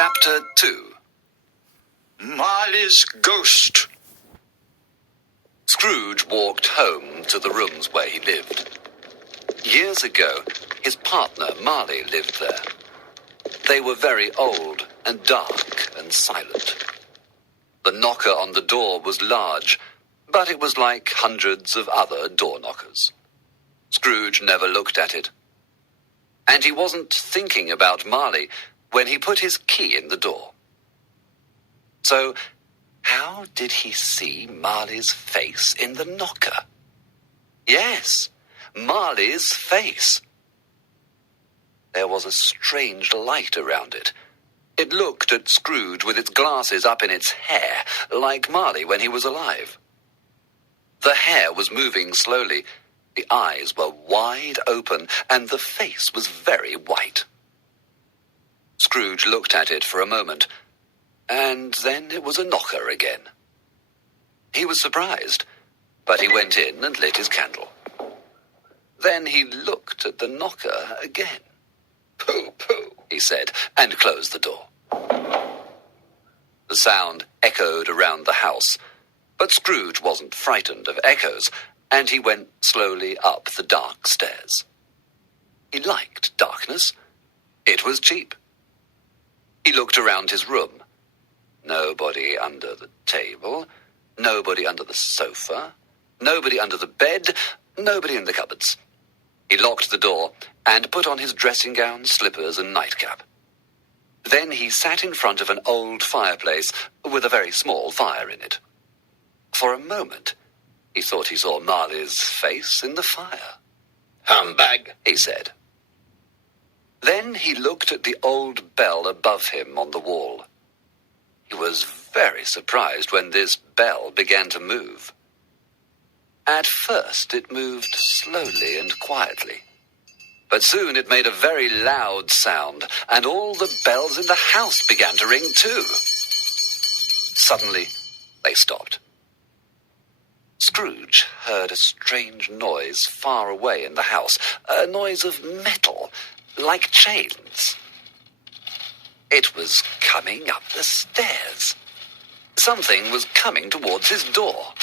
Chapter 2. Marley's Ghost. Scrooge walked home to the rooms where he lived. Years ago, his partner Marley lived there. They were very old and dark and silent. The knocker on the door was large, but it was like hundreds of other door knockers. Scrooge never looked at it. And he wasn't thinking about Marley when he put his key in the door. So, how did he see Marley's face in the knocker? Yes, Marley's face. There was a strange light around it. It looked at Scrooge with its glasses up in its hair, like Marley when he was alive. The hair was moving slowly. The eyes were wide open, and the face was very white. Scrooge looked at it for a moment, and then it was a knocker again. He was surprised, but he went in and lit his candle. Then he looked at the knocker again. "Pooh, pooh," he said, and closed the door. The sound echoed around the house, but Scrooge wasn't frightened of echoes, and he went slowly up the dark stairs. He liked darkness. It was cheap. He looked around his room. Nobody under the table, nobody under the sofa, nobody under the bed, nobody in the cupboards. He locked the door and put on his dressing gown, slippers, and nightcap. Then he sat in front of an old fireplace with a very small fire in it. For a moment, he thought he saw Marley's face in the fire. "Humbug," he said. Then he looked at the old bell above him on the wall. He was very surprised when this bell began to move. At first it moved slowly and quietly, but soon it made a very loud sound, and all the bells in the house began to ring too. Suddenly, they stopped. Scrooge heard a strange noise far away in the house, a noise of metal, like chains. It was coming up the stairs. Something was coming towards his door.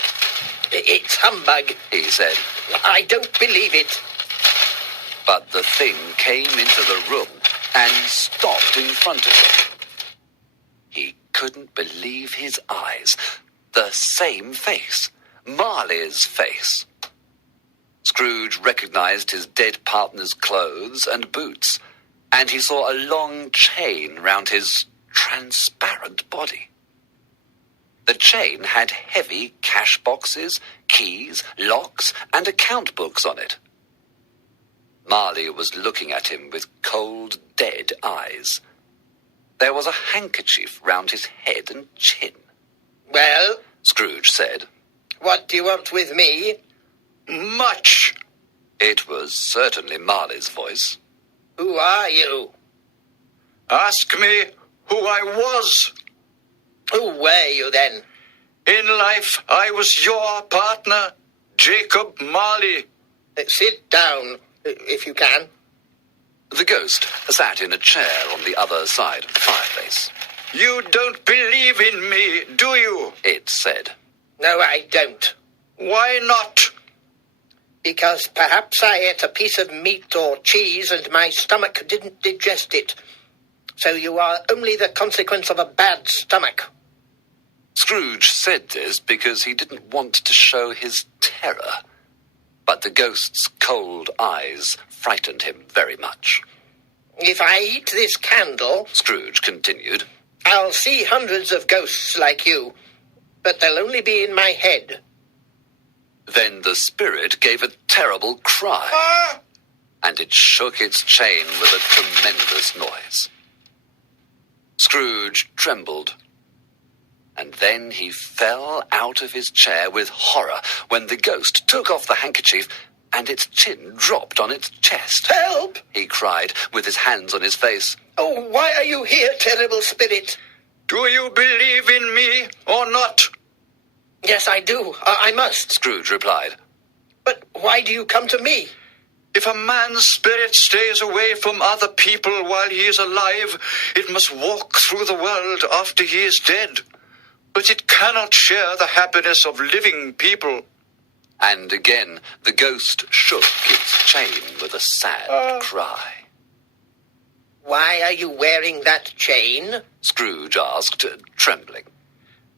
"It's humbug," he said. "I don't believe it." But the thing came into the room and stopped in front of him. He couldn't believe his eyes. The same face. Marley's face. Scrooge recognized his dead partner's clothes and boots, and he saw a long chain round his transparent body. The chain had heavy cash boxes, keys, locks, and account books on it. Marley was looking at him with cold, dead eyes. There was a handkerchief round his head and chin. "Well," Scrooge said. "what do you want with me?" "Much." It was certainly Marley's voice. "Who are you?" Ask me who I was. "Who were you then?" In life, I was your partner, Jacob Marley. Sit down, if you can. The ghost sat in a chair on the other side of the fireplace. You don't believe in me, do you? It said. "No, I don't." Why not? "Because perhaps I ate a piece of meat or cheese and my stomach didn't digest it. So you are only the consequence of a bad stomach." Scrooge said this because he didn't want to show his terror. But the ghost's cold eyes frightened him very much. "If I eat this candle," Scrooge continued, "I'll see hundreds of ghosts like you, but they'll only be in my head." Then the spirit gave a terrible cry, Ah! and it shook its chain with a tremendous noise. Scrooge trembled, and then he fell out of his chair with horror when the ghost took off the handkerchief and its chin dropped on its chest. "Help!" He cried with his hands on his face. "Oh, why are you here, terrible spirit?" Do you believe in me or not? "Yes, I do. I must." Scrooge replied. "But why do you come to me?" If a man's spirit stays away from other people while he is alive, it must walk through the world after he is dead. But it cannot share the happiness of living people. And again the ghost shook its chain with a sad cry. Why are you wearing that chain? Scrooge asked, trembling.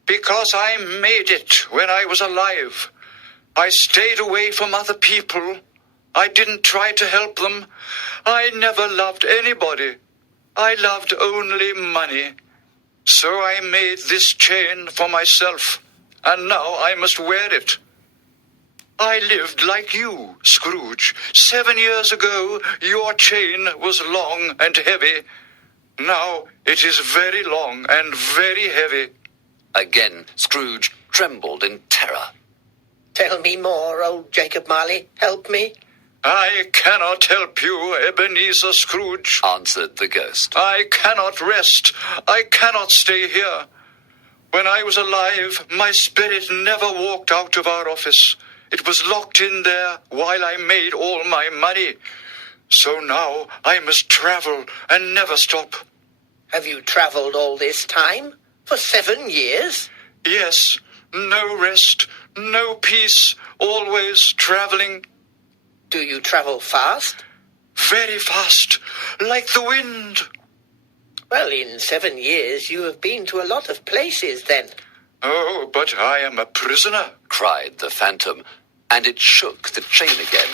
Because I made it when I was alive. I stayed away from other people. I didn't try to help them. I never loved anybody. I loved only money. So I made this chain for myself, and now I must wear it. I lived like you, Scrooge. 7 years ago, your chain was long and heavy. Now it is very long and very heavy. Again Scrooge trembled in terror. Tell me more, old Jacob Marley. Help me. I cannot help you, Ebenezer Scrooge, answered the ghost. I cannot rest. I cannot stay here. When I was alive, my spirit never walked out of our office. It was locked in there while I made all my money. So now I must travel and never stop. Have you travelled all this time? For 7 years? Yes, no rest, no peace, always travelling. Do you travel fast? Very fast, like the wind. Well, in 7 years you have been to a lot of places then. Oh, but I am a prisoner, cried the phantom, and it shook the chain again,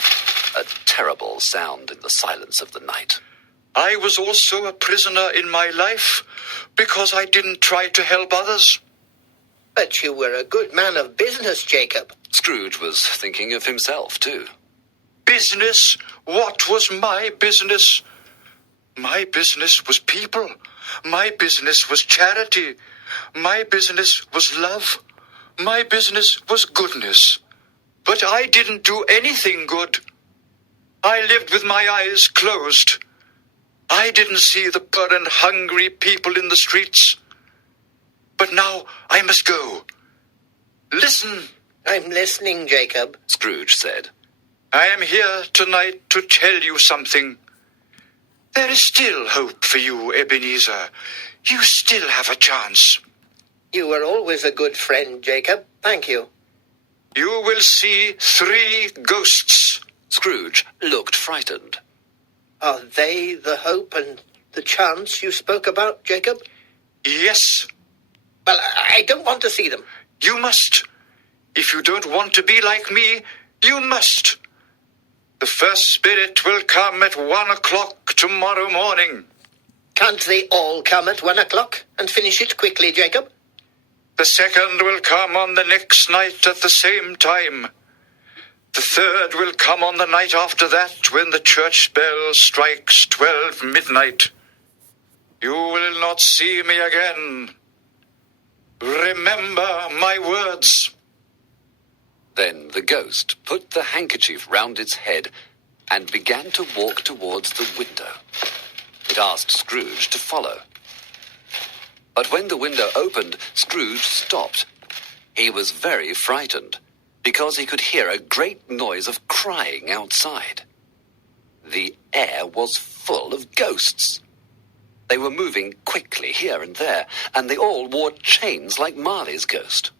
a terrible sound in the silence of the night. I was also a prisoner in my life because I didn't try to help others. But you were a good man of business, Jacob. Scrooge was thinking of himself, too. Business? What was my business? My business was people. My business was charity. My business was love. My business was goodness. But I didn't do anything good. I lived with my eyes closed. I didn't see the poor and hungry people in the streets. But now I must go. Listen. I'm listening, Jacob, Scrooge said. I am here tonight to tell you something. There is still hope for you, Ebenezer. You still have a chance. You were always a good friend, Jacob. Thank you. You will see 3 ghosts. Scrooge looked frightened. Are they the hope and the chance you spoke about, Jacob? Yes. Well, I don't want to see them. You must. If you don't want to be like me, you must. The first spirit will come at 1 o'clock tomorrow morning. Can't they all come at 1 o'clock and finish it quickly, Jacob? The second will come on the next night at the same time. The third will come on the night after that when the church bell strikes 12 midnight. You will not see me again. Remember my words. Then the ghost put the handkerchief round its head and began to walk towards the window. It asked Scrooge to follow. But when the window opened, Scrooge stopped. He was very frightened because he could hear a great noise of crying outside. The air was full of ghosts. They were moving quickly here and there, and they all wore chains like Marley's ghost.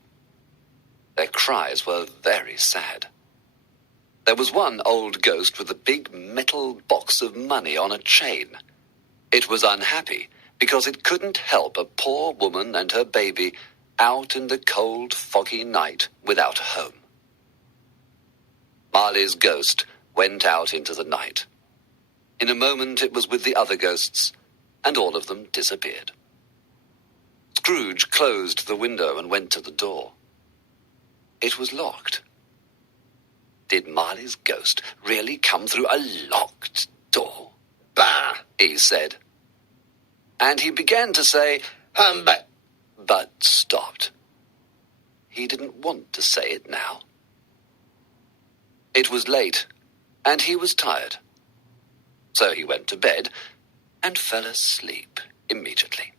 Their cries were very sad. There was one old ghost with a big metal box of money on a chain. It was unhappy because it couldn't help a poor woman and her baby out in the cold, foggy night without a home. Marley's ghost went out into the night. In a moment it was with the other ghosts, and all of them disappeared. Scrooge closed the window and went to the door. It was locked. Did Marley's ghost really come through a locked door? Bah! He said. And he began to say, but stopped. He didn't want to say it now. It was late, and he was tired. So he went to bed and fell asleep immediately.